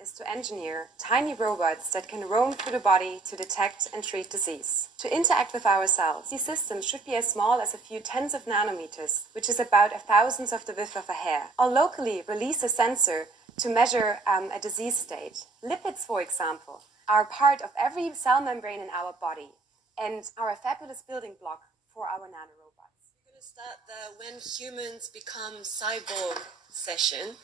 is to engineer tiny robots that can roam through the body to detect and treat disease. To interact with our cells, these systems should be as small as a few tens of nanometers, which is about a thousandth of the width of a hair, or locally release a sensor to measure a disease state. Lipids, for example, are part of every cell membrane in our body and are a fabulous building block for our nanorobots. We're going to start the When Humans Become Cyborg session.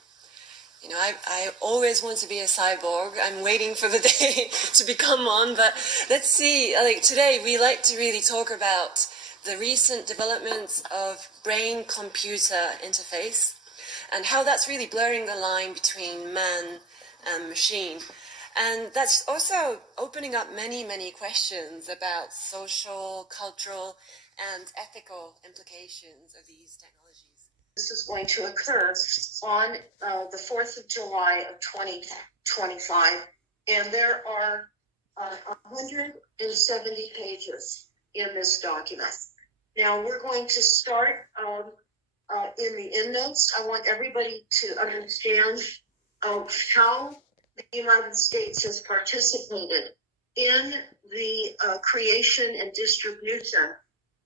You know, I always want to be a cyborg. I'm waiting for the day to become one, but let's see. Like today, we like to really talk about the recent developments of brain-computer interface and how that's really blurring the line between man and machine. And that's also opening up many, many questions about social, cultural, and ethical implications of these technologies. This is going to occur on the 4th of July of 2025, and there are 170 pages in this document. Now, we're going to start in the endnotes. I want everybody to understand how the United States has participated in the creation and distribution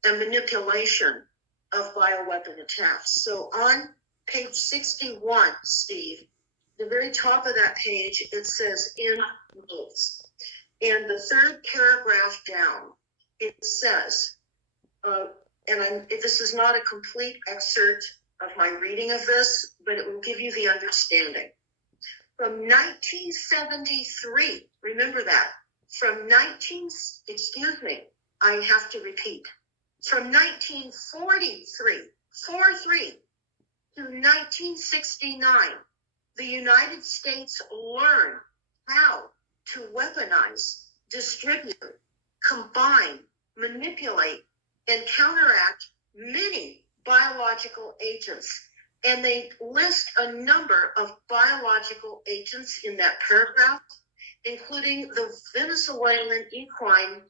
and manipulation of bioweapon attacks. So on page 61, Steve, the very top of that page, it says in notes. And the third paragraph down, it says, this is not a complete excerpt of my reading of this, but it will give you the understanding. From 1973, remember that, from 1943 to 1969, the United States learned how to weaponize, distribute, combine, manipulate, and counteract many biological agents. And they list a number of biological agents in that paragraph, including the Venezuelan equine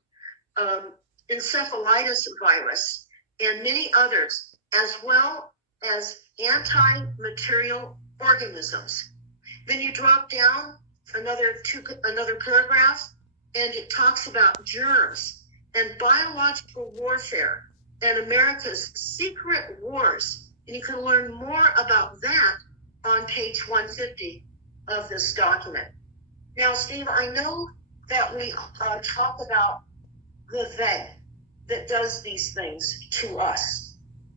encephalitis virus and many others, as well as anti-material organisms. Then you drop down another paragraph, and it talks about germs and biological warfare and America's secret wars. And you can learn more about that on page 150 of this document. Now, Steve, I know that we talk about the they that does these things to us,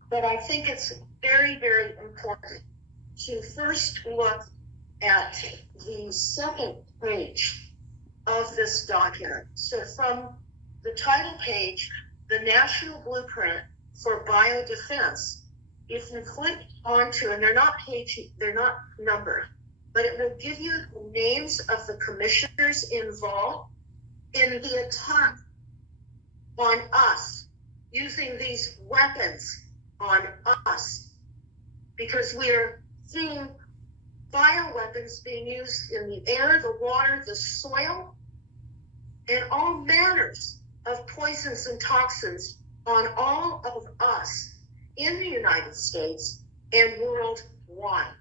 but I think it's very, very important to first look at the second page of this document. So from the title page, the National Blueprint for Biodefense, if you click onto, and they're not numbered, but it will give you the names of the commissioners involved in the attack on us, using these weapons on us, because we're seeing bioweapons being used in the air, the water, the soil, and all manners of poisons and toxins on all of us in the United States and worldwide.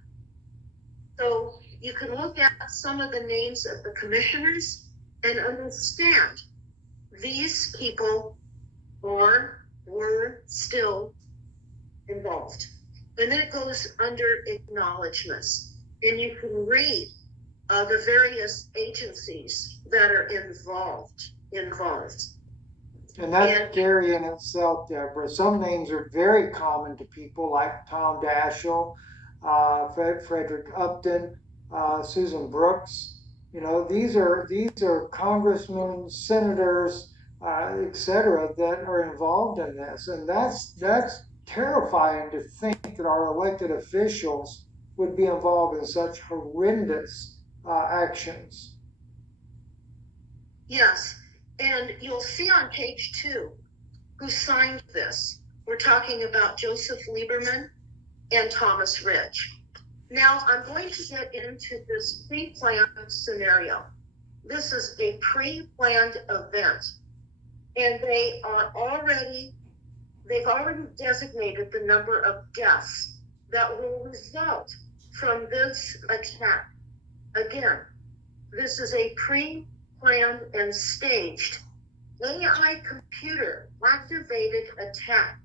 So you can look at some of the names of the commissioners and understand these people were still involved. And then it goes under acknowledgments, and you can read the various agencies that are involved. And that's scary in itself, Deborah. Some names are very common to people, like Tom Daschle, Frederick Upton, Susan Brooks. You know, these are congressmen, senators, etc., that are involved in this, and that's terrifying to think that our elected officials would be involved in such horrendous actions. Yes, and you'll see on page 2 who signed this. We're talking about Joseph Lieberman and Thomas Ridge. Now, I'm going to get into this pre-planned scenario. This is a pre-planned event, and they've already designated the number of deaths that will result from this attack. Again, This is a pre-planned and staged AI computer activated attack.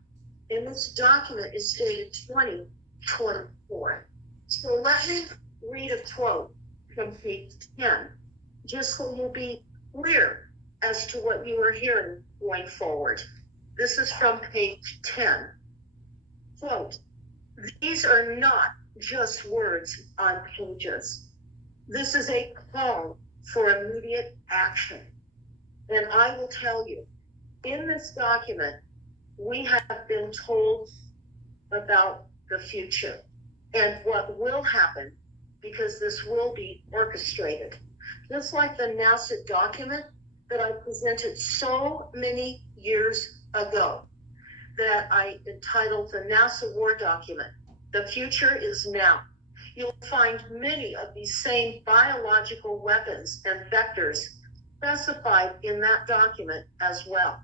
And this document is dated 2024. So let me read a quote from page 10, just so you'll be clear as to what you are hearing going forward. This is from page 10. Quote, these are not just words on pages. This is a call for immediate action. And I will tell you, in this document, we have been told about the future and what will happen, because this will be orchestrated. Just like the NASA document that I presented so many years ago, that I entitled the NASA War Document. The future is now. You'll find many of these same biological weapons and vectors specified in that document as well.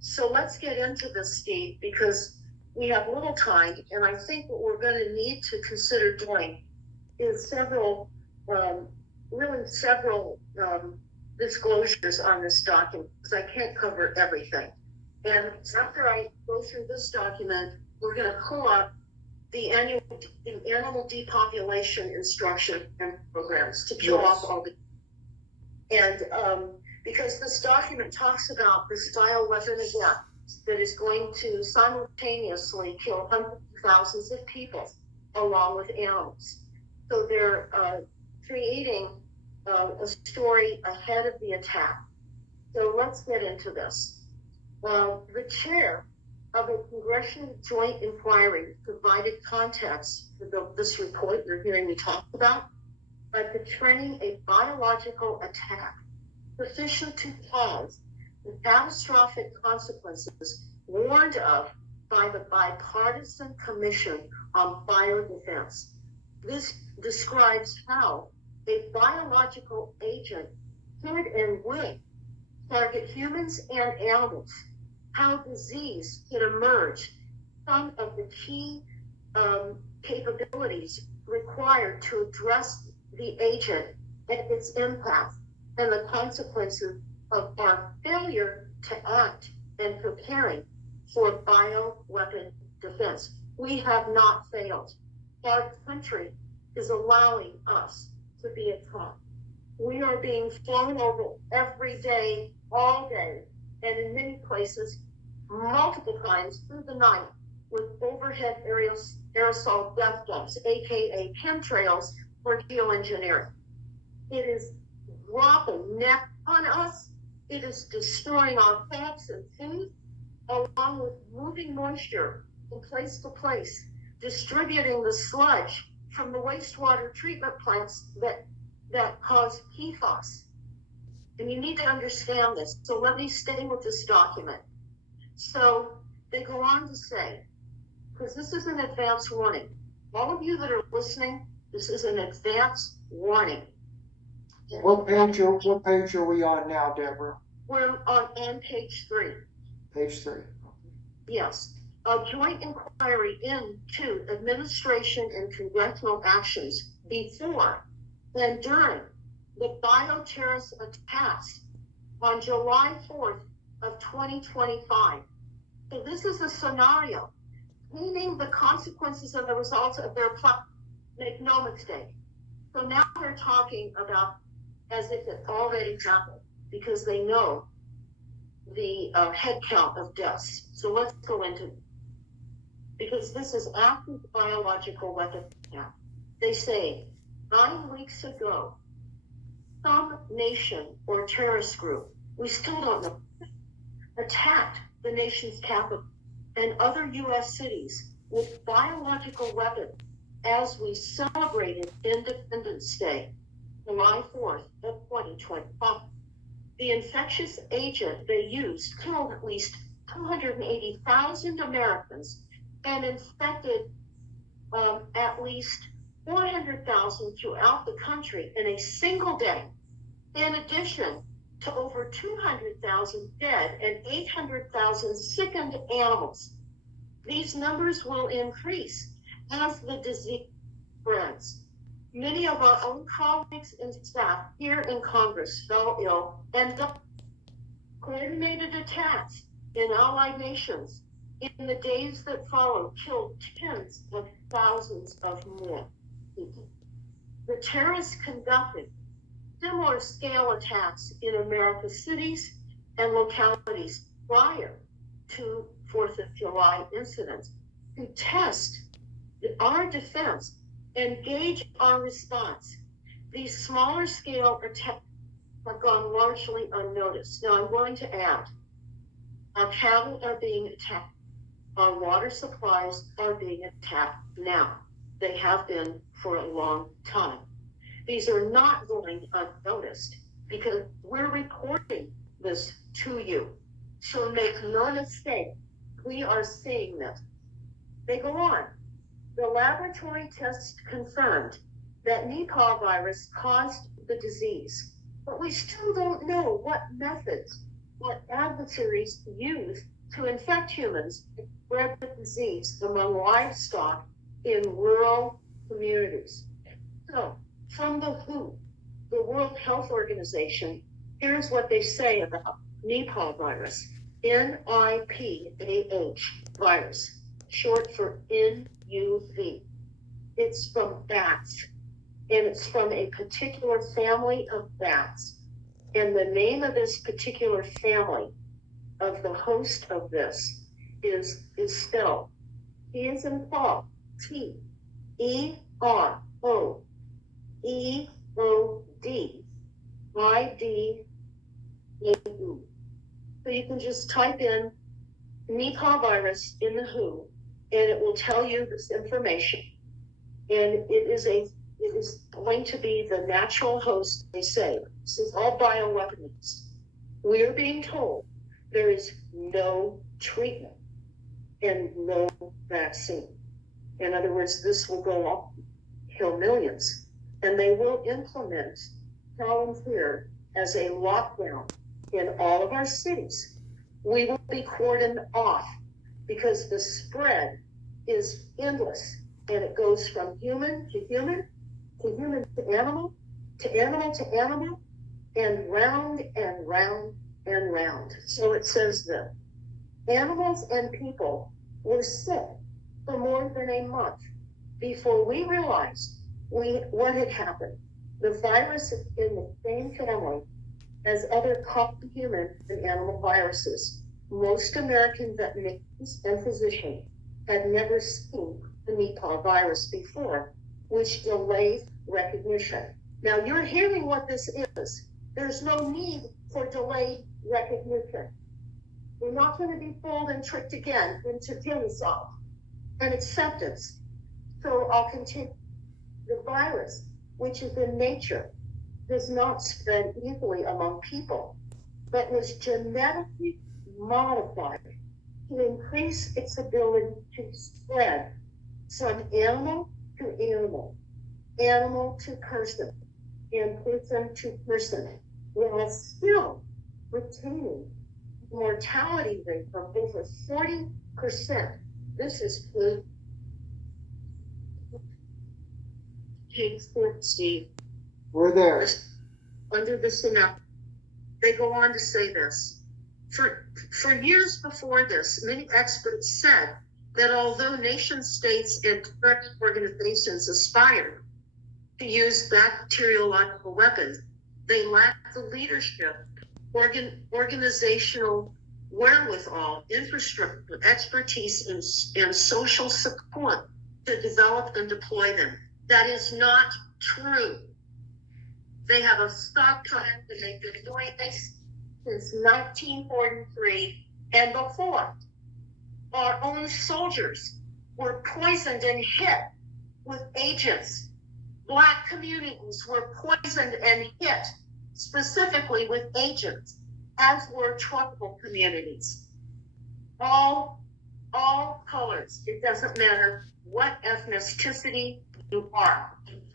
So let's get into this, Steve, because we have little time, and I think what we're going to need to consider doing is several disclosures on this document, because I can't cover everything. And after I go through this document, we're going to pull up the animal depopulation instruction and programs to kill off all the. And because this document talks about this bioweapon event that is going to simultaneously kill hundreds of thousands of people along with animals. So they're creating a story ahead of the attack. So let's get into this. The chair of a congressional joint inquiry provided context for this report you're hearing me talk about by portraying a biological attack sufficient to cause the catastrophic consequences warned of by the Bipartisan Commission on Biodefense. This describes how a biological agent could and would target humans and animals, how disease can emerge, some of the key capabilities required to address the agent and its impact, and the consequences of our failure to act and preparing for bioweapon defense. We have not failed. Our country is allowing us to be attacked. We are being flown over every day, all day, and in many places, multiple times through the night, with overhead aerosol death dumps, aka chemtrails, or geoengineering. It is dropping neck on us. It is destroying our crops and food, along with moving moisture from place to place, distributing the sludge from the wastewater treatment plants that cause PFAS. And you need to understand this. So let me stay with this document. So they go on to say, because this is an advance warning. All of you that are listening, this is an advance warning. What page are we on now, Deborah? We're on page 3. Page 3. Yes. A joint inquiry into administration and congressional actions before and during the bioterrorist attacks on July 4th of 2025. So this is a scenario painting the consequences and the results of their plan. Make no mistake. So now they're talking about as if it already happened, because they know the head count of deaths. So let's go into it. Because this is after the biological weapon attack. They say 9 weeks ago, some nation or terrorist group, we still don't know, attacked the nation's capital and other U.S. cities with biological weapons as we celebrated Independence Day, July 4th of 2025. The infectious agent they used killed at least 280,000 Americans and infected at least 400,000 throughout the country in a single day, in addition to over 200,000 dead and 800,000 sickened animals. These numbers will increase as the disease spreads. Many of our own colleagues and staff here in Congress fell ill and coordinated attacks in allied nations in the days that followed killed tens of thousands of more people. The terrorists conducted similar scale attacks in America's cities and localities prior to 4th of July incidents to test our defense and gauge our response. These smaller scale attacks have gone largely unnoticed. Now I'm going to add, our cattle are being attacked. Our water supplies are being attacked now. They have been for a long time. These are not going unnoticed because we're reporting this to you. So make no mistake, we are seeing this. They go on. The laboratory tests confirmed that Nipah virus caused the disease, but we still don't know what methods, what adversaries use to infect humans and spread the disease among livestock in rural communities. So, from the WHO, the World Health Organization, here's what they say about Nipah virus, NIPAH virus, short for NUV. It's from bats, and it's from a particular family of bats. And the name of this particular family of the host of this is spelled T as in Paul, TEROEODIDAU. So you can just type in Nipah virus in the WHO, and it will tell you this information. And it is going to be the natural host, they say. This is all bioweapons. We are being told there is no treatment and no vaccine. In other words, this will go up, kill millions, and they will implement Palantir as a lockdown in all of our cities. We will be cordoned off because the spread is endless, and it goes from human to human to human to animal to animal to animal, and round and round and round. So it says that animals and people were sick for more than a month before we realized what had happened. The virus is in the same family as other common human and animal viruses. Most American veterinarians and physicians had never seen the Nipah virus before, which delayed recognition. Now you're hearing what this is. There's no need for delayed recognition. We're not going to be fooled and tricked again into genocide and acceptance. So I'll continue. The virus, which is in nature, does not spread easily among people, but was genetically modified to increase its ability to spread from animal to animal, animal to person, and person to person, while still retaining a mortality rate of over 40%. This is good. Page 14. We're there. Under the synopsis, they go on to say this. For years before this, many experts said that although nation states and direct organizations aspired to use bacteriological weapons, they lacked the leadership, organizational wherewithal, infrastructure, expertise, and social support to develop and deploy them. That is not true. They have a stockpile and they've been doing this since 1943 and before. Our own soldiers were poisoned and hit with agents. Black communities were poisoned and hit specifically with agents, as were tribal communities. All colors. It doesn't matter what ethnicity you are.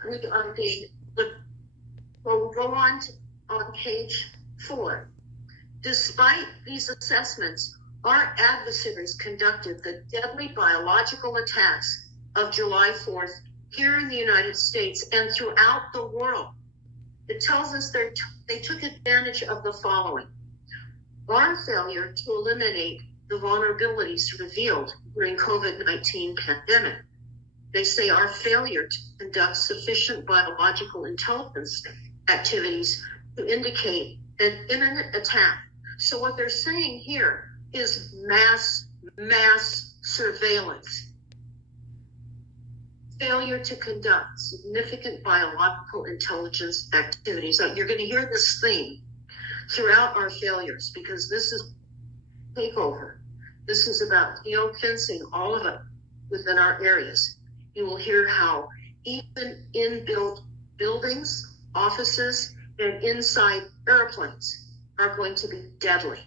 We are being. We'll go on page 4. Despite these assessments, our adversaries conducted the deadly biological attacks of July 4th here in the United States and throughout the world. It tells us they took advantage of the following. Our failure to eliminate the vulnerabilities revealed during COVID-19 pandemic. They say our failure to conduct sufficient biological intelligence activities to indicate an imminent attack. So what they're saying here is mass surveillance. Failure to conduct significant biological intelligence activities. You're going to hear this theme throughout our failures because this is takeover. This is about geofencing all of it within our areas. You will hear how even in-built buildings, offices, and inside airplanes are going to be deadly.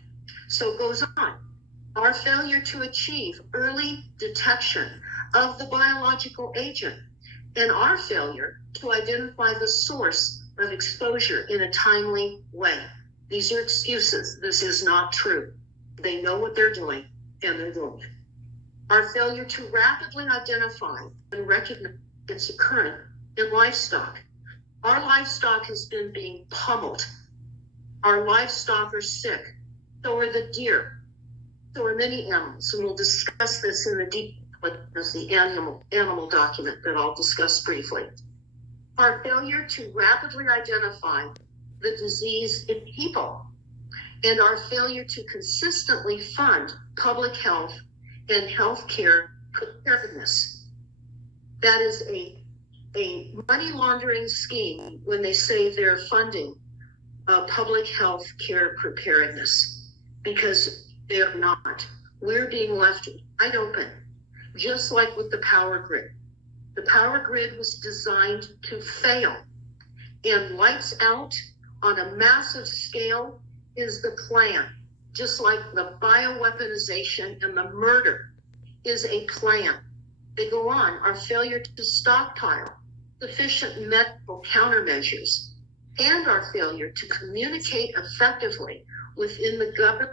So it goes on. Our failure to achieve early detection of the biological agent and our failure to identify the source of exposure in a timely way. These are excuses. This is not true. They know what they're doing and they're doing it. Our failure to rapidly identify and recognize its occurrence in livestock. Our livestock has been being pummeled. Our livestock are sick. So are the deer. So are many animals, and we'll discuss this in the detail of the animal document that I'll discuss briefly. Our failure to rapidly identify the disease in people, and our failure to consistently fund public health and healthcare preparedness. That is a money laundering scheme when they say they're funding public health care preparedness, because they're not. We're being left wide open, just like with the power grid. The power grid was designed to fail, and lights out on a massive scale is the plan, just like the bioweaponization and the murder is a plan. They go on, our failure to stockpile sufficient medical countermeasures, and our failure to communicate effectively within the government,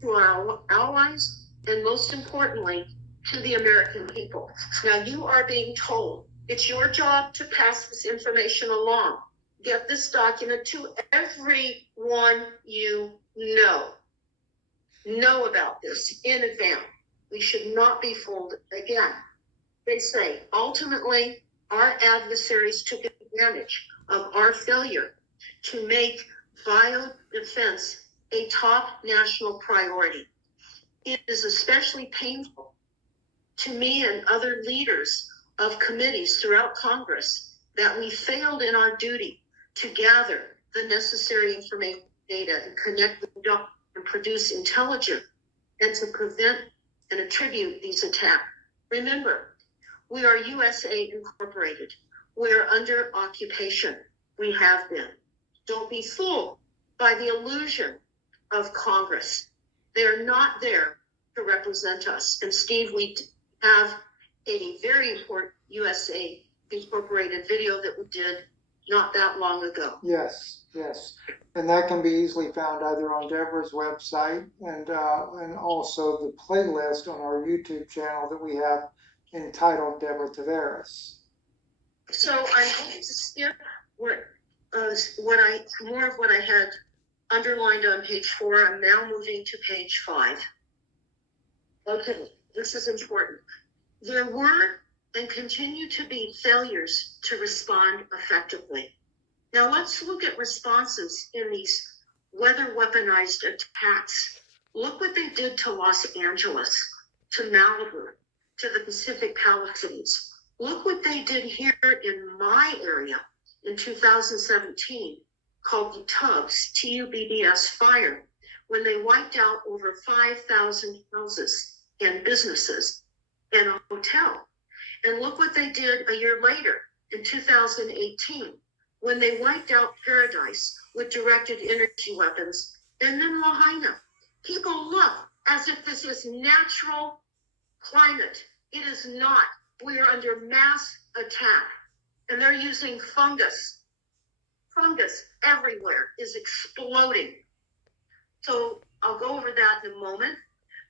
to our allies, and most importantly, to the American people. Now you are being told it's your job to pass this information along. Get this document to everyone you know. Know about this in advance. We should not be fooled again. They say, ultimately, our adversaries took advantage of our failure to make biodefense a top national priority. It is especially painful to me and other leaders of committees throughout Congress that we failed in our duty to gather the necessary information, data, and connect the dots and produce intelligence, and to prevent and attribute these attacks. Remember, we are USA Incorporated. We're under occupation. We have been. Don't be fooled by the illusion of Congress. They're not there to represent us. And Steve, we have a very important USA Incorporated video that we did not that long ago. Yes. And that can be easily found either on Deborah's website and also the playlist on our YouTube channel that we have entitled Deborah Tavares. So I'm going to skip more of what I had underlined on page 4. I'm now moving to page 5. Okay, this is important. There were and continue to be failures to respond effectively. Now let's look at responses in these weather weaponized attacks. Look what they did to Los Angeles, to Malibu, to the Pacific Palisades. Look what they did here in my area in 2017, called the Tubbs, TUBDS fire, when they wiped out over 5,000 houses and businesses and a hotel. And look what they did a year later in 2018, when they wiped out Paradise with directed energy weapons, and then Lahaina. People look as if this is natural climate. It is not. We are under mass attack, and they're using fungus. Fungus everywhere is exploding. So I'll go over that in a moment.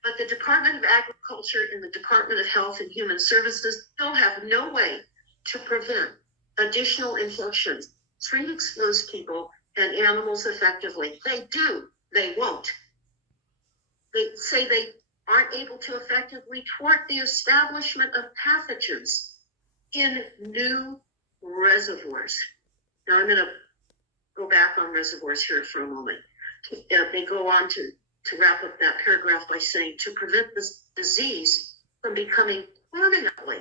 But the Department of Agriculture and the Department of Health and Human Services still have no way to prevent additional infections, treat exposed people and animals effectively. They do. They won't. They say they aren't able to effectively thwart the establishment of pathogens in new reservoirs. Now I'm going to go back on reservoirs here for a moment. They go on to wrap up that paragraph by saying to prevent this disease from becoming permanently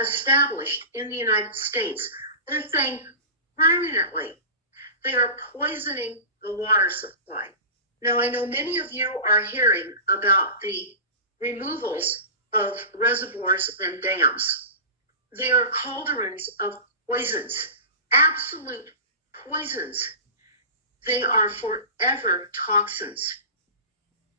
established in the United States. They're saying permanently. They are poisoning the water supply. Now, I know many of you are hearing about the removals of reservoirs and dams. They are cauldrons of poisons, absolute poisons. They are forever toxins.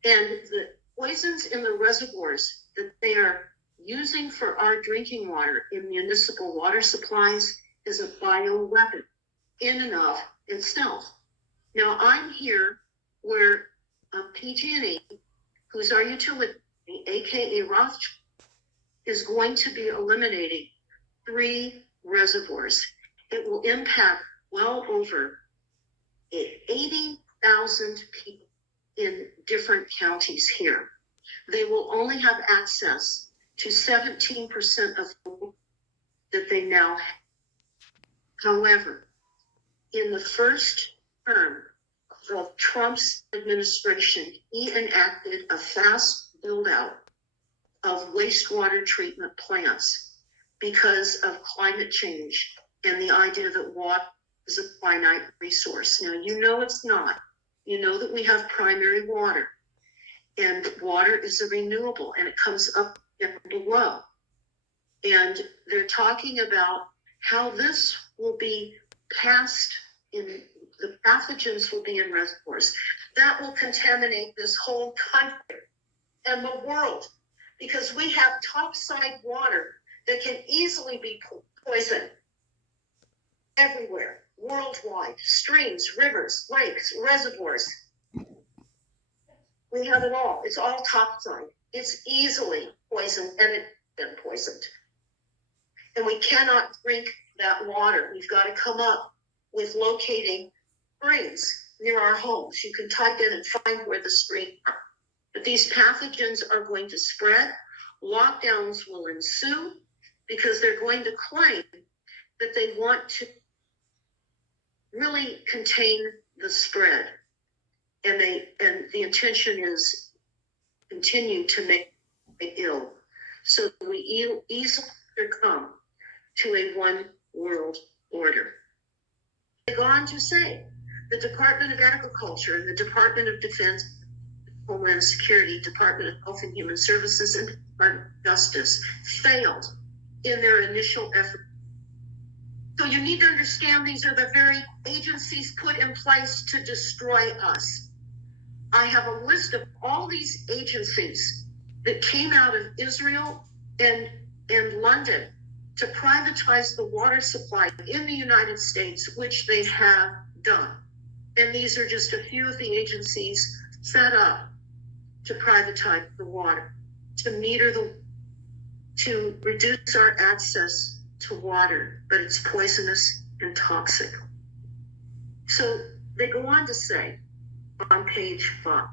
And the poisons in the reservoirs that they are using for our drinking water in municipal water supplies is a bioweapon in and of itself. Now, I'm here where PG&E, who's our utility, aka Rothschild, is going to be eliminating 3 reservoirs. It will impact well over 80,000 people in different counties here. They will only have access to 17% of the water that they now have. However, in the first term of Trump's administration, he enacted a fast build-out of wastewater treatment plants because of climate change and the idea that water is a finite resource. Now, you know it's not. You know that we have primary water, and water is a renewable, and it comes up and below. And they're talking about how this will be passed in, the pathogens will be in reservoirs. That will contaminate this whole country and the world, because we have topside water that can easily be poisoned everywhere, worldwide, streams, rivers, lakes, reservoirs. We have it all. It's all topside. It's easily poisoned, and it's been poisoned. And we cannot drink that water. We've got to come up with locating springs near our homes. You can type in and find where the springs are. But these pathogens are going to spread. Lockdowns will ensue because they're going to claim that they want to really contain the spread. And the intention is continue to make it ill. So we easily come to a one world order. They go on to say the Department of Agriculture and the Department of Defense, Homeland Security, Department of Health and Human Services, and Department of Justice failed in their initial effort. So you need to understand these are the very agencies put in place to destroy us. I have a list of all these agencies that came out of Israel and London to privatize the water supply in the United States, which they have done. And these are just a few of the agencies set up to privatize the water, to reduce our access to water, but it's poisonous and toxic. So they go on to say on page 5,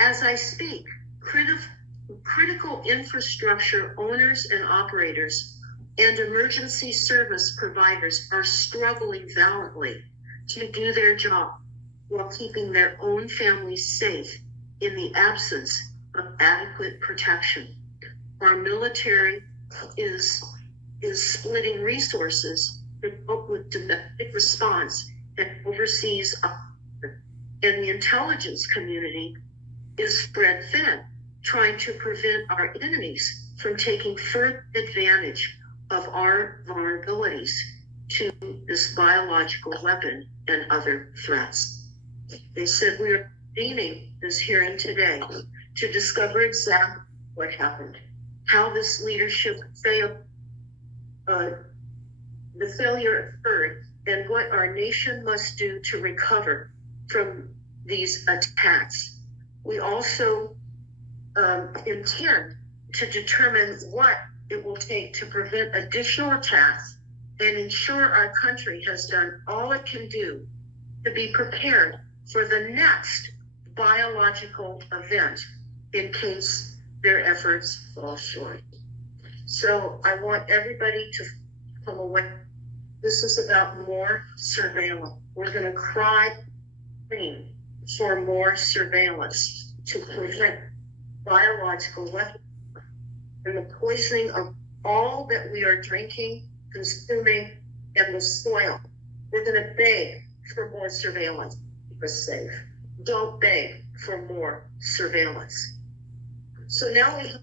as I speak, critical infrastructure owners and operators and emergency service providers are struggling valiantly to do their job while keeping their own families safe in the absence of adequate protection. Our military is splitting resources to help with domestic response and overseas, and the intelligence community is spread thin, trying to prevent our enemies from taking further advantage of our vulnerabilities to this biological weapon and other threats. They said we are convening this hearing today to discover exactly what happened, how this leadership failed, the failure occurred, and what our nation must do to recover from these attacks. We also intend to determine what it will take to prevent additional attacks and ensure our country has done all it can do to be prepared for the next biological event in case their efforts fall short. So I want everybody to come away. This is about more surveillance. We're going to cry for more surveillance to prevent biological weapons and the poisoning of all that we are drinking, consuming, and the soil. We're going to beg for more surveillance. Keep us safe. Don't beg for more surveillance. So now we have